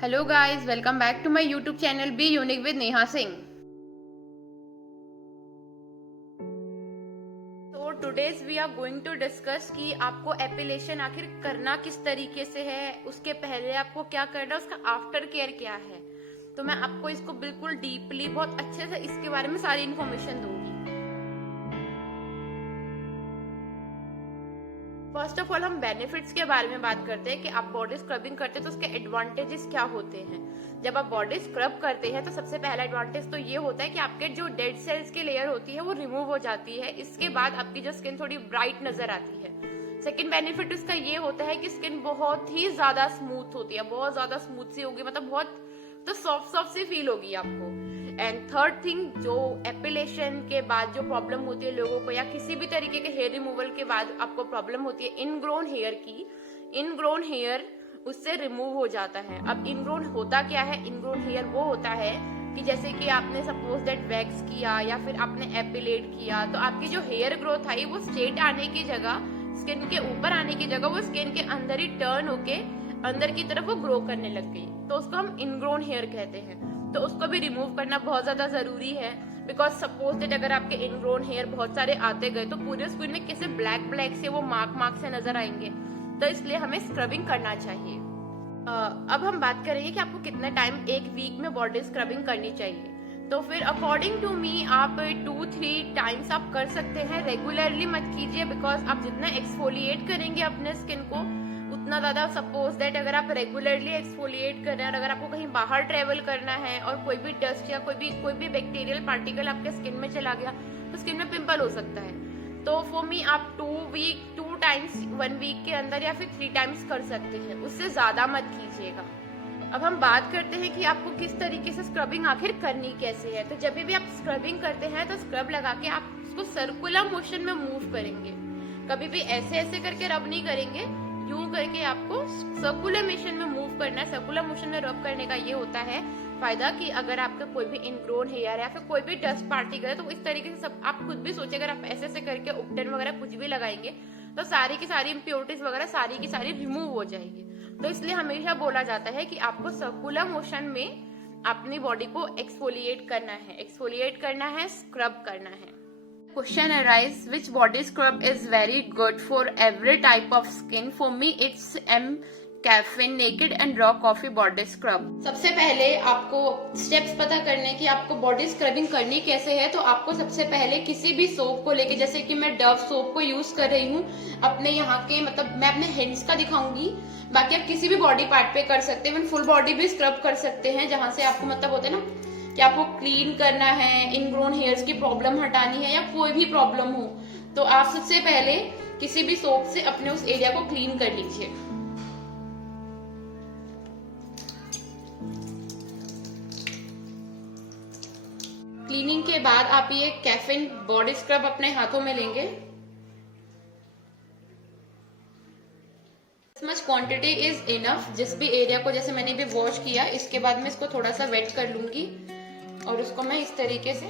Hello guys, welcome back to my YouTube channel Be Unique with Neha Singh. So today's we are going to discuss कि आपको एपिलेशन आखिर करना किस तरीके से है, उसके पहले आपको क्या करना है, उसका आफ्टर केयर क्या है। तो मैं आपको इसको बिल्कुल डीपली बहुत अच्छे से इसके बारे में सारी इन्फॉर्मेशन दूंगी। फर्स्ट ऑफ ऑल हम बेनिफिट्स के बारे में बात करते हैं कि आप बॉडी स्क्रबिंग करते हैं तो उसके एडवांटेजेस क्या होते हैं। जब आप बॉडी स्क्रब करते हैं तो सबसे पहला एडवांटेज तो ये होता है कि आपके जो डेड सेल्स की लेयर होती है वो रिमूव हो जाती है। इसके बाद आपकी जो स्किन थोड़ी ब्राइट नजर आती है। सेकेंड बेनिफिट उसका ये होता है कि स्किन बहुत ही ज्यादा स्मूथ होती है, बहुत ज्यादा स्मूथ सी होगी, मतलब बहुत तो सॉफ्ट सी फील होगी आपको। एंड थर्ड थिंग, जो एपिलेशन के बाद जो प्रॉब्लम होती है लोगों को या किसी भी तरीके के हेयर रिमूवल के बाद आपको प्रॉब्लम होती है इनग्रोन हेयर की, इनग्रोन हेयर उससे रिमूव हो जाता है। अब इनग्रोन होता क्या है? इनग्रोन हेयर वो होता है कि जैसे कि आपने सपोज दैट वैक्स किया या फिर आपने एपिलेट किया तो आपकी जो हेयर ग्रोथ आई वो स्ट्रेट आने की जगह, स्किन के ऊपर आने की जगह वो स्किन के अंदर ही टर्न होके अंदर की तरफ वो ग्रो करने लग गई, तो उसको हम इनग्रोन हेयर कहते हैं। तो उसको भी रिमूव करना बहुत ज्यादा जरूरी है, बिकॉज सपोज दैट अगर आपके इनग्रोन हेयर बहुत सारे आते गए तो पूरे स्किन में कैसे ब्लैक ब्लैक से वो मार्क से नजर आएंगे, तो इसलिए हमें स्क्रबिंग करना चाहिए। अब हम बात करेंगे कि आपको कितना टाइम एक वीक में बॉडी स्क्रबिंग करनी चाहिए। तो फिर अकॉर्डिंग टू मी आप 2-3 टाइम्स आप कर सकते हैं। रेगुलरली मत कीजिए, बिकॉज आप जितना एक्सफोलिएट करेंगे अपने स्किन को उतना ज्यादा, सपोज दैट अगर आप रेगुलरली एक्सफोलिएट कर रहे हैं और अगर आपको कहीं बाहर ट्रेवल करना है और कोई भी डस्ट या कोई भी बैक्टीरियल पार्टिकल आपके स्किन में चला गया तो स्किन में पिंपल हो सकता है। तो फॉर मी आप 2 टाइम्स 1 वीक के अंदर या फिर 3 टाइम्स कर सकते हैं, उससे ज्यादा मत कीजिएगा। अब हम बात करते हैं कि आपको किस तरीके से स्क्रबिंग आखिर करनी कैसे है। तो जब भी आप स्क्रबिंग करते हैं तो स्क्रब लगा के आप उसको सर्कुलर मोशन में मूव करेंगे, कभी भी ऐसे करके रब नहीं करेंगे, यूं करके आपको सर्कुलर मोशन में मूव करना है। सर्कुलर मोशन में रब करने का ये होता है फायदा कि अगर आपका कोई भी इनग्रोन हेयर या फिर कोई भी डस्ट पार्टिकल है तो इस तरीके से सब आप खुद भी सोचिए, अगर आप ऐसे करके उपटन वगैरह कुछ भी लगाएंगे तो सारी की सारी इम्प्योरिटीज वगैरह सारी की सारी रिमूव हो जाएगी। तो इसलिए हमेशा बोला जाता है कि आपको सर्कुलर मोशन में अपनी बॉडी को एक्सफोलिएट करना है, स्क्रब करना है। Question arise, which body scrub is very good for every type of skin? For me, it's Caffeine Naked and Raw Coffee Body Scrub. सबसे पहले आपको स्टेप्स पता करने की आपको बॉडी स्क्रबिंग करनी कैसे है। तो आपको सबसे पहले किसी भी सोप को लेके, जैसे कि मैं डव सोप को यूज कर रही हूँ अपने यहाँ के, मतलब मैं अपने हैंड्स का दिखाऊंगी, बाकी आप किसी भी बॉडी पार्ट पे कर सकते हैं, फुल बॉडी भी स्क्रब कर सकते हैं जहां से आपको मतलब होता है ना कि आपको क्लीन करना है, इनग्रोन हेयर्स की प्रॉब्लम हटानी है या कोई भी प्रॉब्लम हो, तो आप सबसे पहले किसी भी सोप से अपने उस एरिया को क्लीन कर लीजिए। क्लीनिंग के बाद आप ये कैफीन बॉडी स्क्रब अपने हाथों में लेंगे। Much quantity is enough. जिस भी एरिया को, जैसे मैंने भी वॉश किया, इसके बाद मैं इसको थोड़ा सा वेट कर लूंगी और उसको मैं इस तरीके से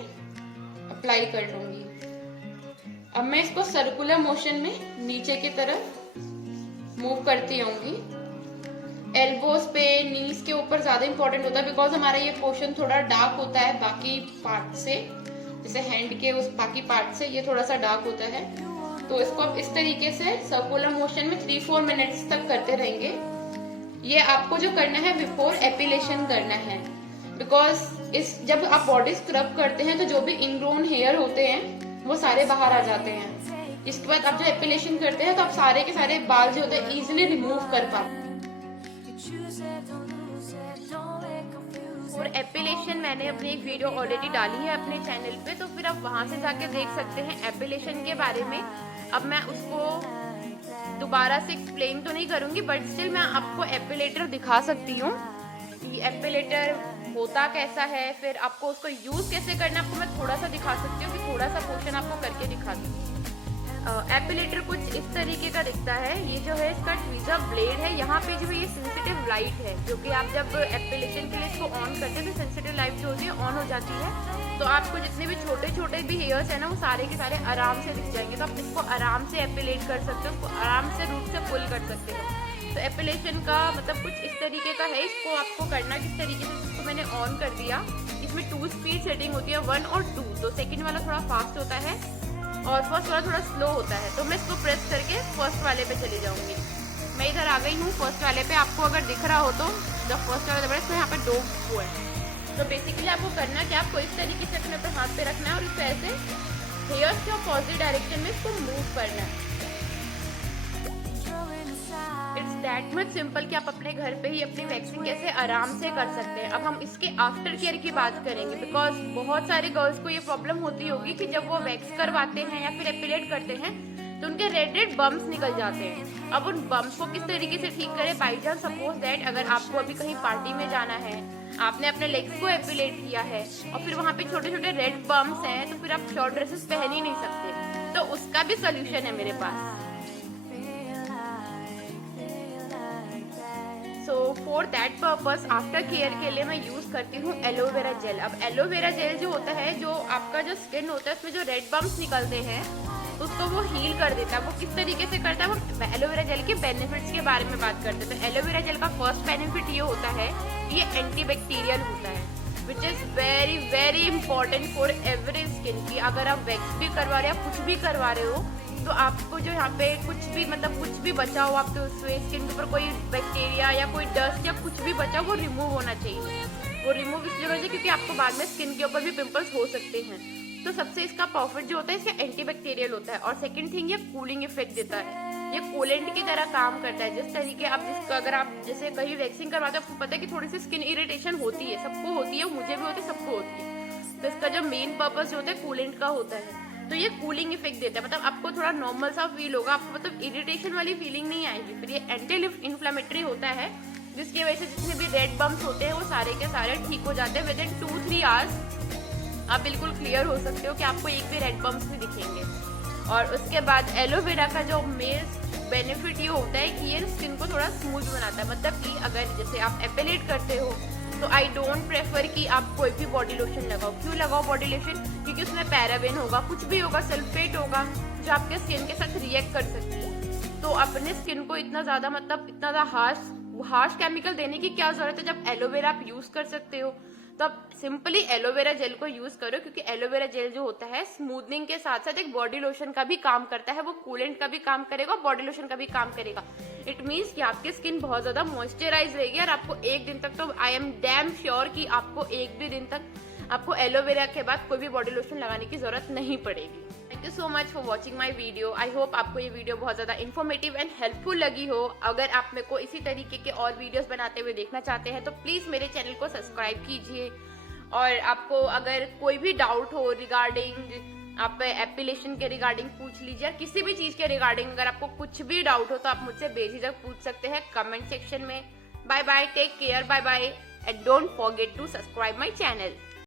अप्लाई कर लूंगी। अब मैं इसको सर्कुलर मोशन में नीचे की तरफ मूव करती आऊंगी। एल्बोज पे, नीज के ऊपर ज्यादा इंपॉर्टेंट होता है, बिकॉज हमारा ये पोर्शन थोड़ा डार्क होता है बाकी पार्ट से, जैसे हैंड के उस बाकी पार्ट से ये थोड़ा सा डार्क होता है। तो इसको आप इस तरीके से सर्कुलर मोशन में 3-4 मिनट्स तक करते रहेंगे। ये आपको जो करना है बिफोर एपिलेशन करना है, बिकॉज जब आप बॉडी स्क्रब करते हैं तो जो भी इनग्रोन हेयर होते हैं वो सारे बाहर आ जाते हैं। इसके बाद आप जब एपिलेशन करते हैं तो आप सारे के सारे बाल जो होते हैं इजिली रिमूव कर पाते हैं। और एपिलेशन मैंने अपनी एक वीडियो ऑलरेडी डाली है अपने चैनल पे, तो फिर आप वहां से जाके देख सकते हैं एपिलेशन के बारे में। अब मैं उसको दोबारा से एक्सप्लेन तो नहीं करूंगी, बट स्टिल मैं आपको एपिलेटर दिखा सकती हूँ कि एपिलेटर होता कैसा है, फिर आपको उसको यूज कैसे करना आपको मैं थोड़ा सा दिखा सकती हूँ कि थोड़ा सा पोर्शन आपको करके दिखा दूँ। एपिलेटर कुछ इस तरीके का दिखता है। ये जो है इसका ट्वीजर ब्लेड है, यहाँ पे जो है ये सेंसिटिव लाइट है, जो कि आप जब एपिलेशन के लिए इसको ऑन करते हैं तो सेंसिटिव लाइट जो होती है ऑन हो जाती है, तो आपको जितने भी छोटे छोटे भी हेयर्स है ना वो सारे के सारे आराम से दिख जाएंगे। तो आप इसको आराम से एपिलेट कर सकते हो, उसको आराम से रूट से पुल कर सकते हो। तो एपिलेशन का मतलब कुछ इस तरीके का है। इसको आपको करना किस तरीके से, इसको मैंने ऑन कर दिया। इसमें 2 स्पीड सेटिंग होती है, 1 और 2। तो सेकंड वाला थोड़ा फास्ट होता है और फर्स्ट वाला थोड़ा स्लो होता है। तो मैं इसको प्रेस करके फर्स्ट वाले पे चली जाऊंगी। मैं इधर आ गई हूँ फर्स्ट वाले पे। आपको अगर दिख रहा हो तो जब फर्स्ट वाला दबाए तो यहाँ पे 2 वो है। तो बेसिकली आपको करना क्या, आपको इस तरीके से अपने पे हाथ पे रखना है और इसको ऐसे हेयर्स के ऑपोजिट डायरेक्शन में इसको मूव करना है। इट्स दैट मच सिंपल कि आप अपने घर पे ही अपनी वैक्सिंग कैसे आराम से कर सकते हैं। अब हम इसके आफ्टर केयर की बात करेंगे, बिकॉज बहुत सारे गर्ल्स को ये प्रॉब्लम होती होगी कि जब वो वैक्स करवाते हैं या फिर एपिलेट करते हैं तो उनके रेड बम्प्स निकल जाते हैं। अब उन बम्प्स को किस तरीके से ठीक करें। बाई चांस सपोज दैट अगर आपको अभी कहीं पार्टी में जाना है, आपने अपने लेग्स को एपिलेट किया है और फिर वहाँ पे छोटे छोटे रेड बम्प्स हैं, तो फिर आप शॉर्ट ड्रेसेस पहन ही नहीं सकते। तो उसका भी सोल्यूशन है मेरे पास। So for that purpose after care के लिए मैं यूज करती हूँ एलोवेरा जेल। अब एलोवेरा जेल जो होता है, जो आपका जो स्किन होता है उसमें जो रेड बम्प्स निकलते हैं उसको वो हील कर देता है। वो किस तरीके से करता है, वो एलोवेरा जेल के बेनिफिट्स के बारे में बात करते हैं। तो एलोवेरा जेल का फर्स्ट बेनिफिट ये होता है, ये एंटीबैक्टीरियल होता है, which is very very important for every skin. की अगर आप वैक्स भी करवा रहे हो या कुछ भी करवा रहे हो तो आपको जो यहाँ पे कुछ भी मतलब कुछ भी बचा हो आपके उसमें स्किन के ऊपर कोई बैक्टीरिया या कोई डस्ट या कुछ भी बचा हो वो रिमूव होना चाहिए। वो रिमूव इसलिए होना चाहिए क्योंकि आपको बाद में स्किन के ऊपर भी पिंपल्स हो सकते हैं। तो सबसे इसका प्रॉफिट जो होता है इसका एंटीबैक्टीरियल होता है। और सेकंड थिंग, ये कूलिंग इफेक्ट देता है। ये कूलेंट की तरह काम करता है। जिस तरीके आप अगर आप जैसे कहीं वैक्सिंग करवाते हैं, आपको पता है कि थोड़ी सी स्किन इरिटेशन होती है, सबको होती है, मुझे भी होती है, सबको होती है। तो इसका जो मेन पर्पस जो होता है कूलेंट का होता है। तो ये कूलिंग इफेक्ट देता है, मतलब आपको थोड़ा नॉर्मल सा फील होगा, आपको मतलब इरिटेशन वाली फीलिंग नहीं आएगी। फिर ये एंटी इन्फ्लेमेटरी होता है, जिसकी वजह से जितने भी रेड बम्प्स होते हैं वो सारे के सारे ठीक हो जाते हैं। विद इन 2-3 आवर्स आप बिल्कुल क्लियर हो सकते हो कि आपको एक भी रेड बम्प्स नहीं दिखेंगे। और उसके बाद एलोवेरा का जो मेन बेनिफिट ये होता है कि ये स्किन को थोड़ा स्मूथ बनाता है। मतलब कि अगर जैसे आप एपिलेट करते हो तो आई डोंट प्रेफर कि आप कोई भी बॉडी लोशन लगाओ। क्यों लगाओ बॉडी लोशन, क्योंकि उसमें पैराबेन होगा, कुछ भी होगा, सल्फेट होगा, जो आपके स्किन के साथ रिएक्ट कर सकती है। तो अपने स्किन को इतना ज्यादा मतलब इतना ज्यादा हार्श केमिकल देने की क्या जरूरत है जब एलोवेरा आप यूज कर सकते हो। तो आप सिंपली एलोवेरा जेल को यूज करो, क्योंकि एलोवेरा जेल जो होता है स्मूथनिंग के साथ साथ एक बॉडी लोशन का भी काम करता है। वो कूलेंट का भी काम करेगा, बॉडी लोशन का भी काम करेगा। इट मीन्स कि आपकी स्किन बहुत ज्यादा मॉइस्चराइज रहेगी और आपको एक दिन तक, तो आई एम डैम श्योर कि आपको एक भी दिन तक आपको एलोवेरा के बाद कोई भी बॉडी लोशन लगाने की जरूरत नहीं पड़ेगी। Thank you so much for watching my video. I hope आपको ये वीडियो बहुत ज्यादा इन्फॉर्मेटिव एंड हेल्पफुल लगी हो। अगर आप मेरे को इसी तरीके के और वीडियोस बनाते हुए देखना चाहते हैं तो प्लीज मेरे चैनल को सब्सक्राइब कीजिए। और आपको अगर कोई भी डाउट हो रिगार्डिंग आप एपिलेशन के रिगार्डिंग पूछ लीजिए, किसी भी चीज के रिगार्डिंग अगर आपको कुछ भी डाउट हो तो आप मुझसे बेझिझक पूछ सकते हैं कमेंट सेक्शन में। Bye bye, take care, bye bye, and don't forget to subscribe my channel.